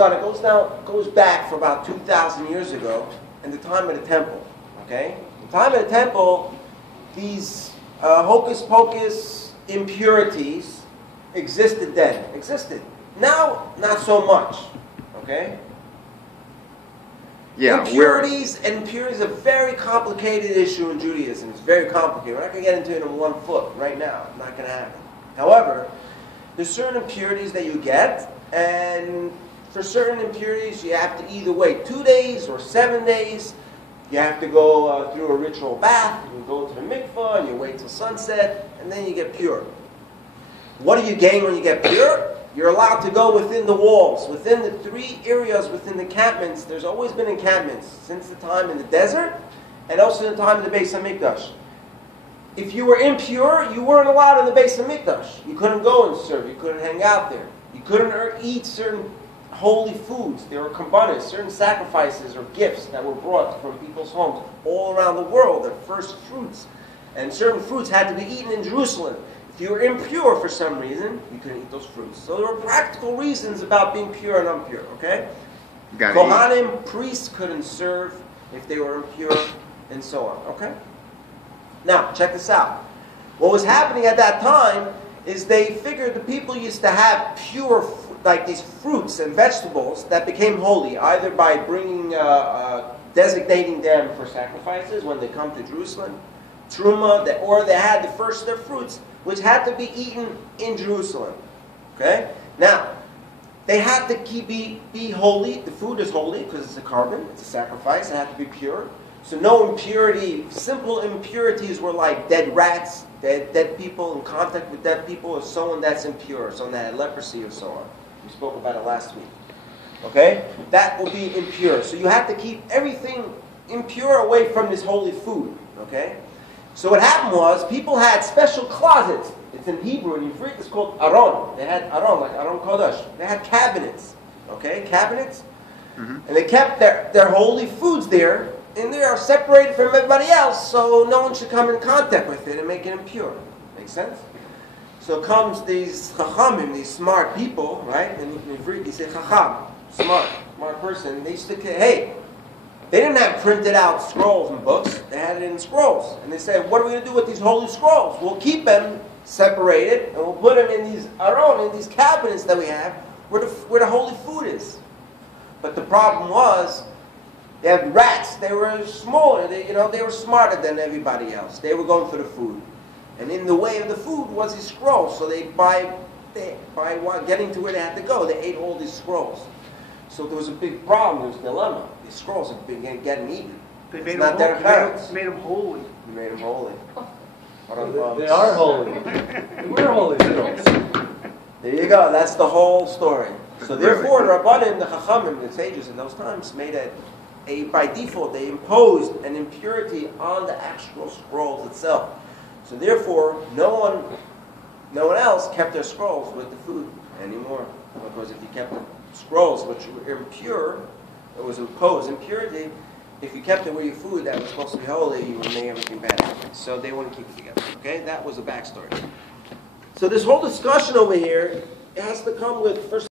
It goes back for about 2,000 years ago, in the time of the temple. Okay, in the time of the temple, these hocus pocus impurities existed then. Now, not so much. Okay. Yeah, impurities and impurities is a very complicated issue in Judaism. It's very complicated. We're not going to get into it in 1 foot right now. It's not going to happen. However, there's certain impurities that you get, and for certain impurities, you have to either wait 2 days or 7 days. You have to go through a ritual bath. You go to the mikvah, and you wait till sunset, and then you get pure. What do you gain when you get pure? You're allowed to go within the walls, within the 3 areas within the encampments. There's always been encampments since the time in the desert, and also in the time of the Beis HaMikdash. If you were impure, you weren't allowed in the Beis HaMikdash. You couldn't go and serve. You couldn't hang out there. You couldn't eat certain holy foods. There were korbanos, certain sacrifices or gifts that were brought from people's homes all around the world. Their first fruits. And certain fruits had to be eaten in Jerusalem. If you were impure for some reason, you couldn't eat those fruits. So there were practical reasons about being pure and impure, okay? Kohanim, priests, couldn't serve if they were impure, and so on, okay? Now, check this out. What was happening at that time is they figured the people used to have pure, like these fruits and vegetables that became holy, either by bringing, designating them for sacrifices when they come to Jerusalem, truma, or they had their fruits, which had to be eaten in Jerusalem. Okay? Now, they had to be holy. The food is holy because it's a carbon, it's a sacrifice, it had to be pure. So no impurity, simple impurities were like dead rats, dead people, in contact with dead people, or someone that's impure, someone that had leprosy or so on. We spoke about it last week. Okay? That will be impure. So you have to keep everything impure away from this holy food. Okay? So what happened was, people had special closets. It's in Hebrew, in Hebrew it's called aron. They had aron, like aron kodesh. They had cabinets. Okay? Cabinets. Mm-hmm. And they kept their holy foods there, and they are separated from everybody else, so no one should come in contact with it and make it impure. Make sense? So comes these chachamim, these smart people, right? In Hebrew, they say chacham, smart person. They used to, hey, they didn't have printed out scrolls and books. They had it in scrolls. And they said, what are we going to do with these holy scrolls? We'll keep them separated, and we'll put them in these aron, in these cabinets that we have, where the holy food is. But the problem was, they had rats. They were smaller. They were smarter than everybody else. They were going for the food. And in the way of the food was these scrolls. So by getting to where they had to go, they ate all these scrolls. So there was a big problem. There was a dilemma. These scrolls had been getting eaten. They made them holy. They made them holy. They are holy. We're holy scrolls. There you go. That's the whole story. So therefore, the Rabbanim, the Chachamim, the sages in those times, made by default, they imposed an impurity on the actual scrolls itself. So therefore, no one else kept their scrolls with the food anymore. Because if you kept the scrolls which were impure, it was imposed impurity. If you kept it with your food that was supposed to be holy, you would make everything bad. So they wouldn't keep it together. Okay, that was the backstory. So this whole discussion over here, it has to come with first.